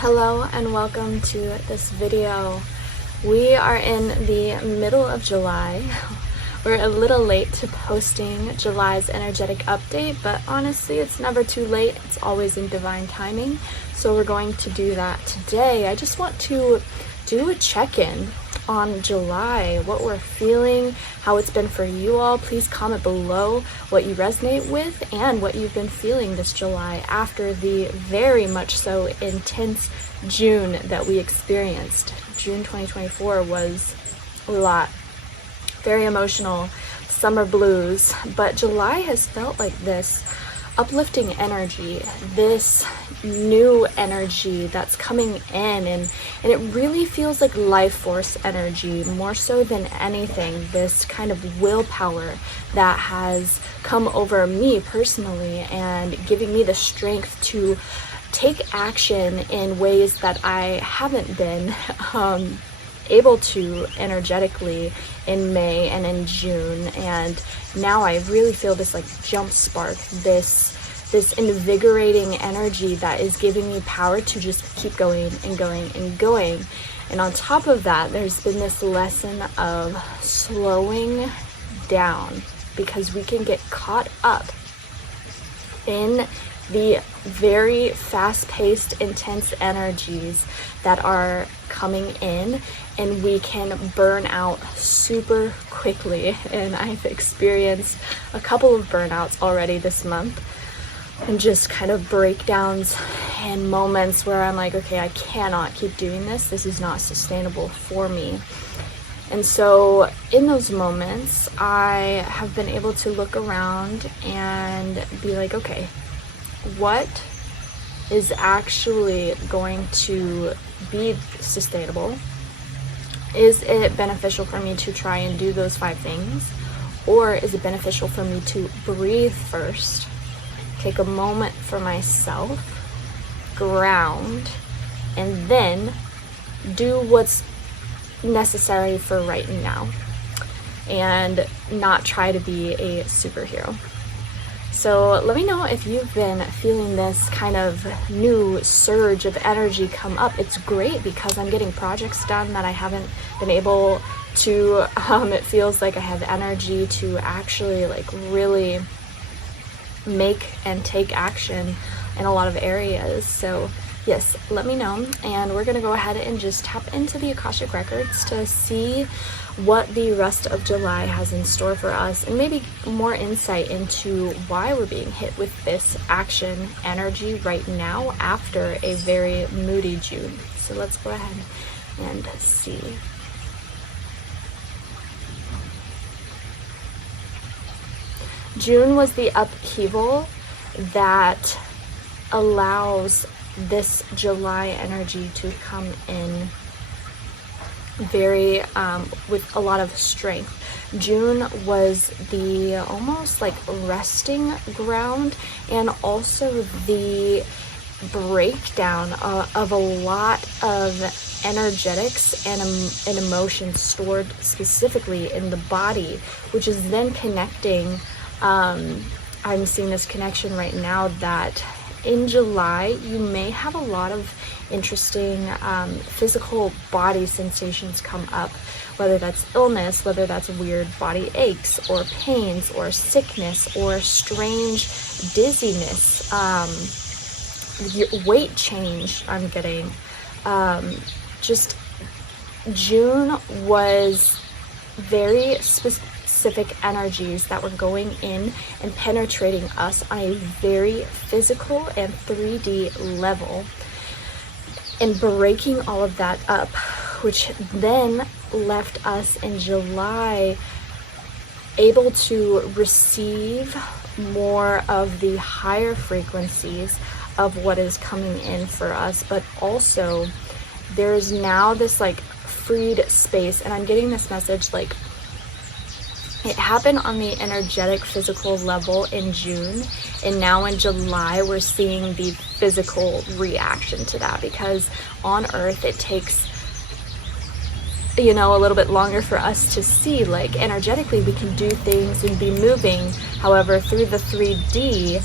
Hello and welcome to this video. We are in the middle of July. We're a little late to posting July's energetic update, but honestly it's never too late. It's always in divine timing. So we're going to do that today. I just want to do a check-in on July, what we're feeling, how it's been for you all. Please comment below what you resonate with and what you've been feeling this July after the very much so intense June that we experienced. June 2024 was a lot, very emotional, summer blues, but July has felt like this uplifting energy, this new energy that's coming in, and it really feels like life force energy more so than anything. This kind of willpower that has come over me personally and giving me the strength to take action in ways that I haven't been able to energetically in May and in June. And now I really feel this like jump spark, this invigorating energy that is giving me power to just keep going and going and going. And on top of that, there's been this lesson of slowing down, because we can get caught up in the very fast-paced, intense energies that are coming in, and we can burn out super quickly. And I've experienced a couple of burnouts already this month, and just kind of breakdowns and moments where I'm like, okay, I cannot keep doing this. This is not sustainable for me. And so in those moments, I have been able to look around and be like, okay, what is actually going to be sustainable? Is it beneficial for me to try and do those 5 things? Or is it beneficial for me to breathe first, take a moment for myself, ground, and then do what's necessary for right now, and not try to be a superhero? So let me know if you've been feeling this kind of new surge of energy come up. It's great because I'm getting projects done that I haven't been able to. It feels like I have energy to actually like really make and take action in a lot of areas. So yes, let me know, and we're gonna go ahead and just tap into the Akashic records to see what the rest of July has in store for us, and maybe more insight into why we're being hit with this action energy right now after a very moody June. So let's go ahead and see. June was the upheaval that allows this July energy to come in very with a lot of strength. June was the almost like resting ground, and also the breakdown of a lot of energetics and emotions stored specifically in the body, which is then connecting. I'm seeing this connection right now that in July you may have a lot of interesting physical body sensations come up, whether that's illness, whether that's weird body aches or pains or sickness or strange dizziness, weight change I'm getting. Just June was very specific energies that were going in and penetrating us on a very physical and 3D level, and breaking all of that up, which then left us in July able to receive more of the higher frequencies of what is coming in for us. But also there's now this like freed space, and I'm getting this message like it happened on the energetic physical level in June, and now in July we're seeing the physical reaction to that, because on Earth it takes a little bit longer for us to see, like energetically we can do things and be moving. However, through the 3D,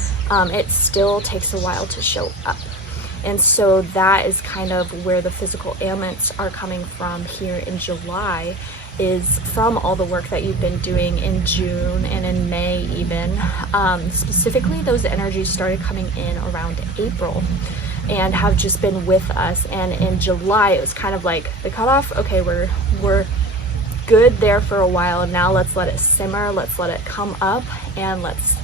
it still takes a while to show up. And so that is kind of where the physical ailments are coming from here in July, is from all the work that you've been doing in June and in May even. Specifically, those energies started coming in around April and have just been with us. And in July, it was kind of like the cutoff. Okay, we're good there for a while, and now let's let it simmer, let's let it come up, and let's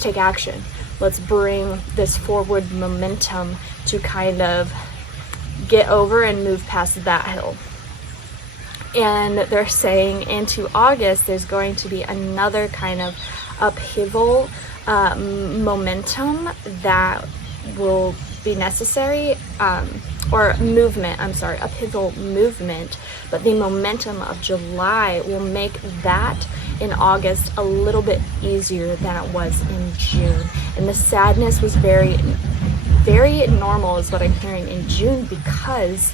take action. Let's bring this forward momentum to kind of get over and move past that hill. And they're saying into August, there's going to be another kind of upheaval momentum that will be necessary, or movement, upheaval movement, but the momentum of July will make that in August a little bit easier than it was in June. And the sadness was very, very normal is what I'm hearing in June, because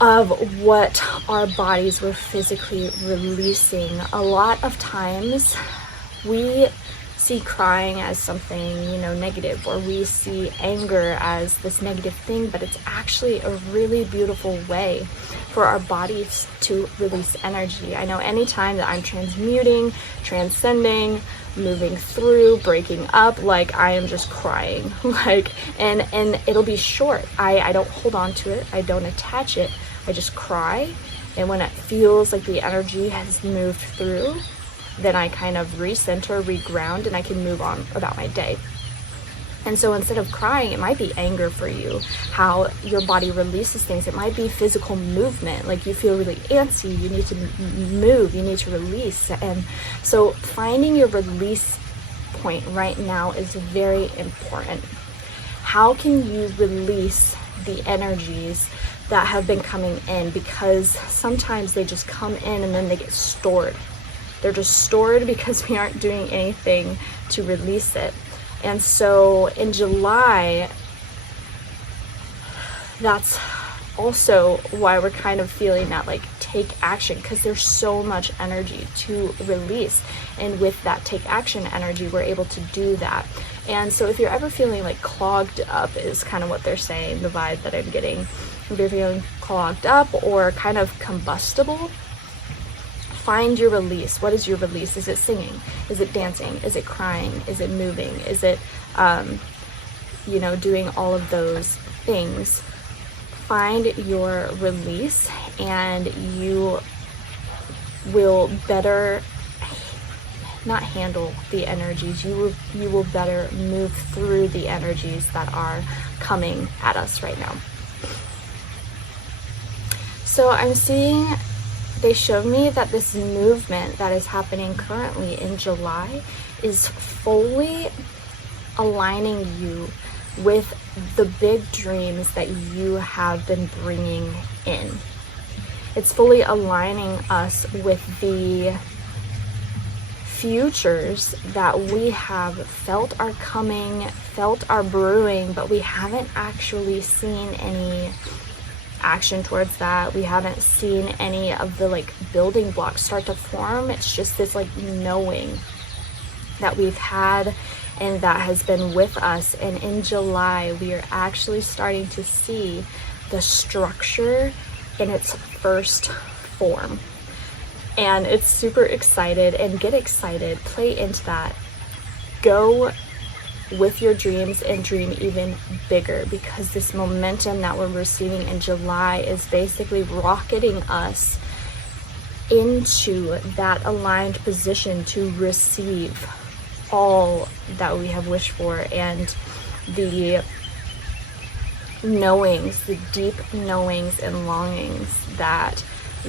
of what our bodies were physically releasing. A lot of times we see crying as something, negative, or we see anger as this negative thing, but it's actually a really beautiful way for our bodies to release energy. I know anytime that I'm transmuting, transcending, moving through, breaking up, like I am just crying, and it'll be short. I don't hold on to it. I don't attach it. I just cry. And when it feels like the energy has moved through, then I kind of recenter, reground, and I can move on about my day. And so instead of crying, it might be anger for you, how your body releases things. It might be physical movement, like you feel really antsy, you need to move, you need to release. And so finding your release point right now is very important. How can you release the energies that have been coming in? Because sometimes they just come in and then they get stored. They're just stored because we aren't doing anything to release it. And so in July, that's also why we're kind of feeling that take action, because there's so much energy to release. And with that take action energy, we're able to do that. And so if you're ever feeling clogged up, is kind of what they're saying, the vibe that I'm getting. If you're feeling clogged up or kind of combustible, find your release. What is your release? Is it singing? Is it dancing? Is it crying? Is it moving? Is it, doing all of those things? Find your release, and you will better not handle the energies. You will better move through the energies that are coming at us right now. So I'm seeing, they showed me that this movement that is happening currently in July is fully aligning you with the big dreams that you have been bringing in. It's fully aligning us with the futures that we have felt are coming, felt are brewing, but we haven't actually seen any action towards that. We haven't seen any of the building blocks start to form. It's just this knowing that we've had and that has been with us. And in July, we are actually starting to see the structure in its first form. And it's super excited, and get excited, play into that. Go with your dreams and dream even bigger, because this momentum that we're receiving in July is basically rocketing us into that aligned position to receive all that we have wished for, and the knowings, the deep knowings and longings that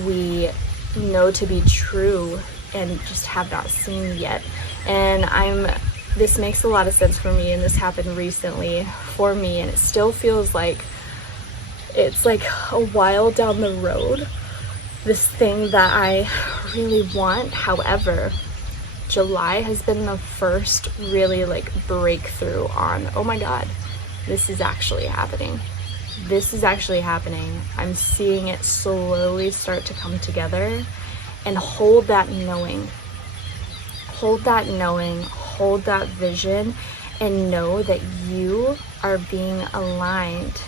we know to be true and just have not seen yet. And this makes a lot of sense for me, and this happened recently for me, and it still feels like it's a while down the road, this thing that I really want. However, July has been the first really breakthrough on, oh my God, this is actually happening. This is actually happening. I'm seeing it slowly start to come together. And hold that knowing. Hold that knowing. Hold that vision. And know that you are being aligned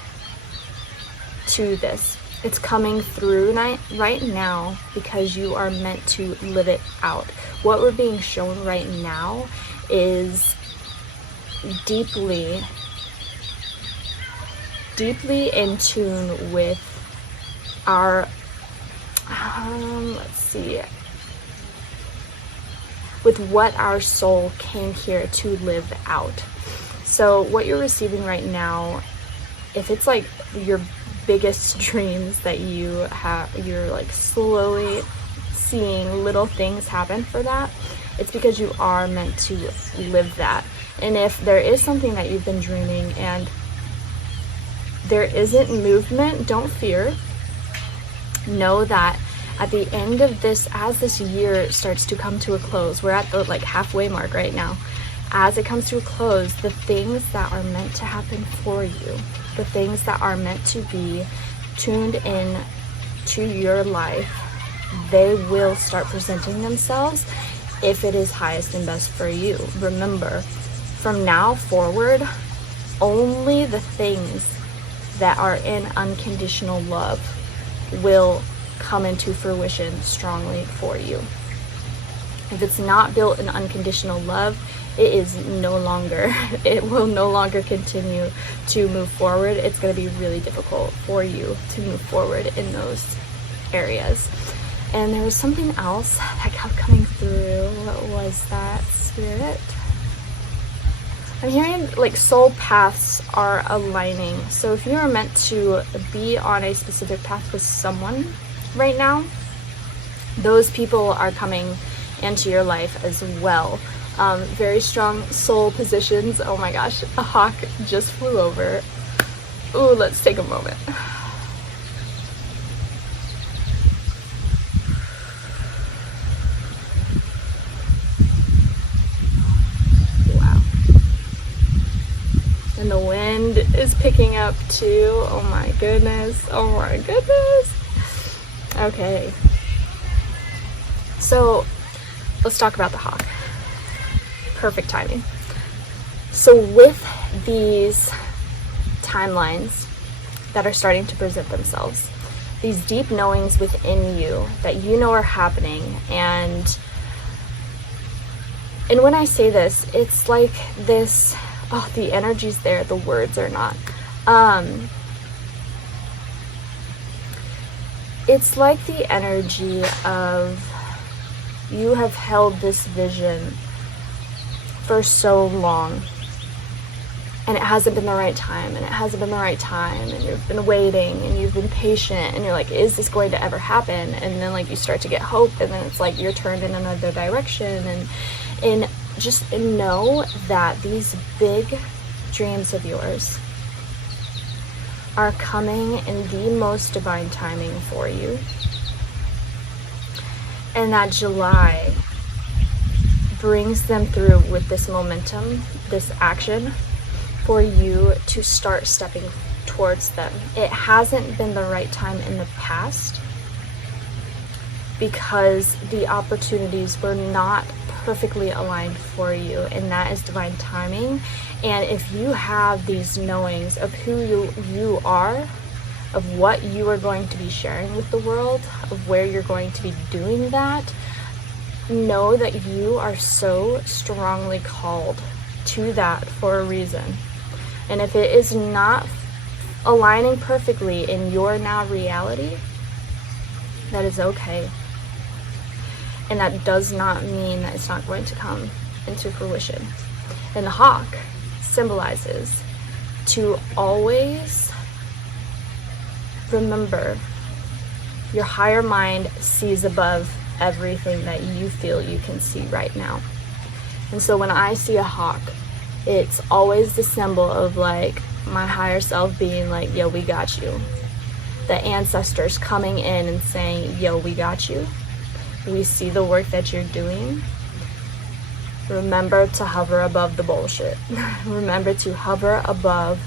to this. It's coming through right now because you are meant to live it out. What we're being shown right now is deeply in tune with our, with what our soul came here to live out. So what you're receiving right now, if it's like your biggest dreams that you have, you're like slowly seeing little things happen for that, it's because you are meant to live that. And if there is something that you've been dreaming and there isn't movement, don't fear. Know that at the end of this, as this year starts to come to a close, we're at the like halfway mark right now. As it comes to a close, the things that are meant to happen for you, the things that are meant to be tuned in to your life, they will start presenting themselves if it is highest and best for you. Remember, from now forward, only the things that are in unconditional love will come into fruition strongly for you. If it's not built in unconditional love, it will no longer continue to move forward. It's going to be really difficult for you to move forward in those areas. And there was something else that kept coming through. What was that, Spirit? I'm hearing like soul paths are aligning. So if you are meant to be on a specific path with someone right now, those people are coming into your life as well. Very strong soul positions. Oh my gosh, a hawk just flew over. Ooh, let's take a moment. Wow. And the wind is picking up too. Oh my goodness. Oh my goodness. Okay. So let's talk about the hawk. Perfect timing. So with these timelines that are starting to present themselves, these deep knowings within you that you know are happening, and when I say this, it's like this, oh, the energy's there, the words are not. It's like the energy of you have held this vision for so long, and it hasn't been the right time, and you've been waiting, and you've been patient, and you're like, is this going to ever happen? And then like you start to get hope, and then it's like you're turned in another direction, and just know that these big dreams of yours are coming in the most divine timing for you, and that July brings them through with this momentum, this action for you to start stepping towards them. It hasn't been the right time in the past because the opportunities were not perfectly aligned for you, and that is divine timing. And if you have these knowings of who you are, of what you are going to be sharing with the world, of where you're going to be doing that, know that you are so strongly called to that for a reason. And if it is not aligning perfectly in your now reality, that is okay. And that does not mean that it's not going to come into fruition. And the hawk symbolizes to always remember your higher mind sees above everything that you feel you can see right now. And so when I see a hawk, it's always the symbol of like my higher self being like, yo, we got you. The ancestors coming in and saying, yo, we got you. We see the work that you're doing. Remember to hover above the bullshit. Remember to hover above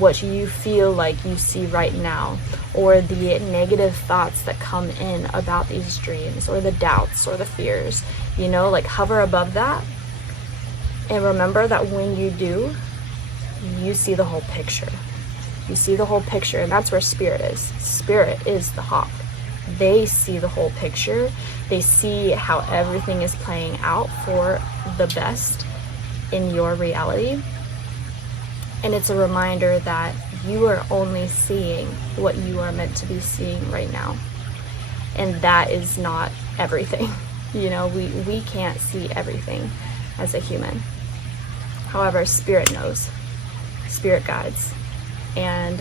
what you feel like you see right now, or the negative thoughts that come in about these dreams, or the doubts or the fears, like hover above that. And remember that when you do, you see the whole picture. You see the whole picture, and that's where spirit is. Spirit is the hawk. They see the whole picture. They see how everything is playing out for the best in your reality. And it's a reminder that you are only seeing what you are meant to be seeing right now. And that is not everything. You know, we can't see everything as a human. However, spirit knows. Spirit guides. And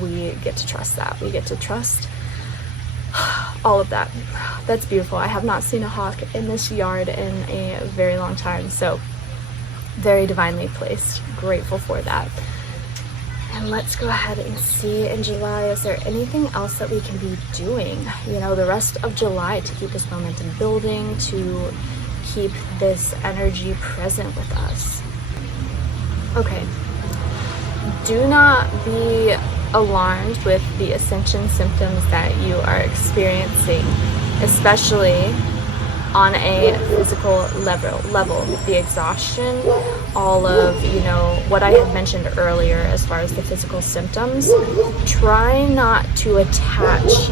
we get to trust that. We get to trust all of that. That's beautiful. I have not seen a hawk in this yard in a very long time. So very divinely placed. Grateful for that. And let's go ahead and see in July, is there anything else that we can be doing, you know, the rest of July to keep this momentum building, to keep this energy present with us? Okay. Do not be alarmed with the ascension symptoms that you are experiencing, especially on a physical level, the exhaustion, all of, you know, what I had mentioned earlier as far as the physical symptoms. Try not to attach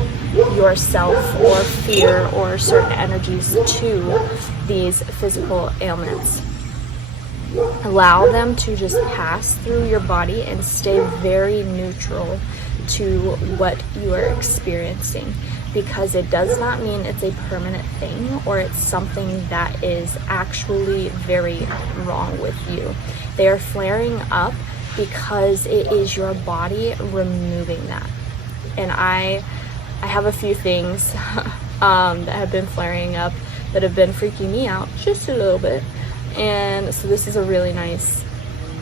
yourself or fear or certain energies to these physical ailments. Allow them to just pass through your body and stay very neutral to what you are experiencing, because it does not mean it's a permanent thing or it's something that is actually very wrong with you. They are flaring up because it is your body removing that. And I have a few things that have been flaring up that have been freaking me out just a little bit. And so this is a really nice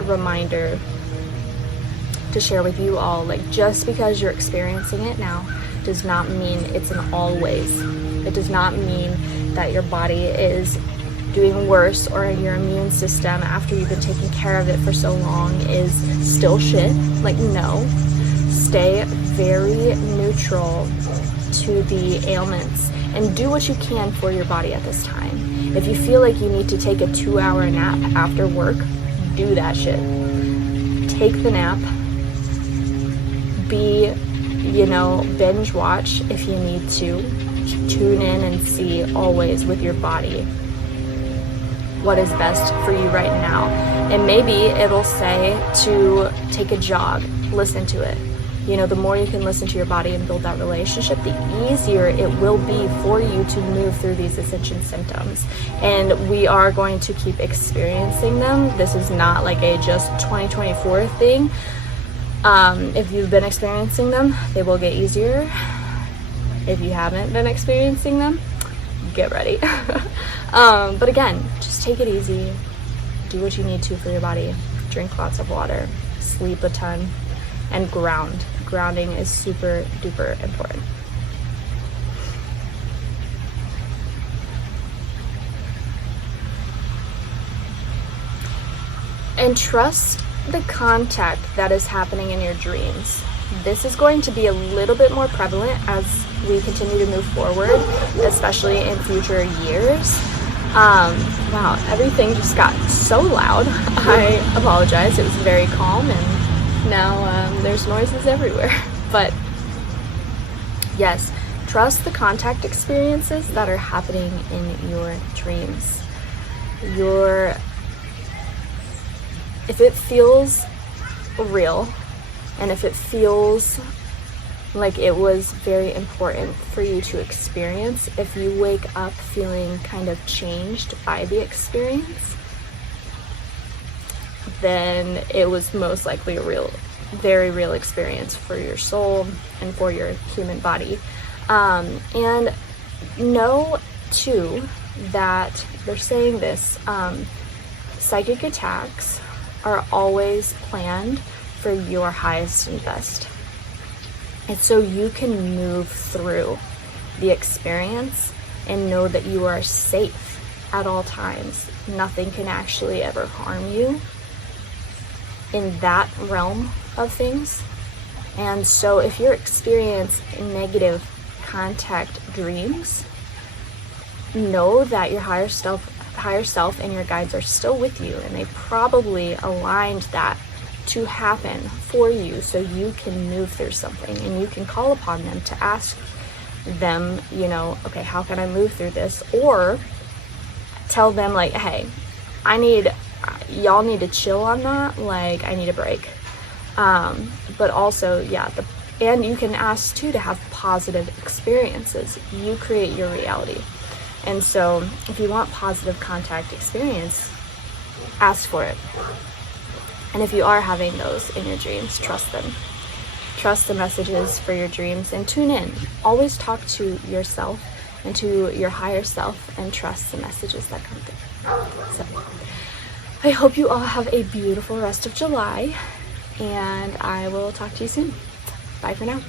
reminder to share with you all. Like, just because you're experiencing it now does not mean it's an always. It does not mean that your body is doing worse or your immune system, after you've been taking care of it for so long, is still shit. Like, no. Stay very neutral to the ailments and do what you can for your body at this time. If you feel like you need to take a 2-hour nap after work, do that shit. Take the nap. Be, you know, binge watch if you need to. Tune in and see always with your body what is best for you right now. And maybe it'll say to take a jog. Listen to it. You know, the more you can listen to your body and build that relationship, the easier it will be for you to move through these ascension symptoms. And we are going to keep experiencing them. This is not like a just 2024 thing. If you've been experiencing them, they will get easier. If you haven't been experiencing them, get ready. But again, just take it easy. Do what you need to for your body. Drink lots of water. Sleep a ton. And ground. Grounding is super duper important. And trust the contact that is happening in your dreams. This is going to be a little bit more prevalent as we continue to move forward, especially in future years. Wow, everything just got so loud. I apologize. It was very calm, and now there's noises everywhere. But yes, trust the contact experiences that are happening in your dreams. If it feels real, and if it feels like it was very important for you to experience, if you wake up feeling kind of changed by the experience, then it was most likely a real, very real experience for your soul and for your human body. And know too that they're saying this, psychic attacks are always planned for your highest and best. And so you can move through the experience and know that you are safe at all times. Nothing can actually ever harm you in that realm of things. And so if you're experiencing negative contact dreams, know that your higher self higher self and your guides are still with you, and they probably aligned that to happen for you so you can move through something, and you can call upon them to ask them, you know, okay, how can I move through this? Or tell them like, hey, y'all need to chill on that, like I need a break. But also, yeah, and you can ask too to have positive experiences. You create your reality. And so if you want positive contact experience, ask for it. And if you are having those in your dreams, trust them. Trust the messages for your dreams and tune in. Always talk to yourself and to your higher self and trust the messages that come through. So I hope you all have a beautiful rest of July, and I will talk to you soon. Bye for now.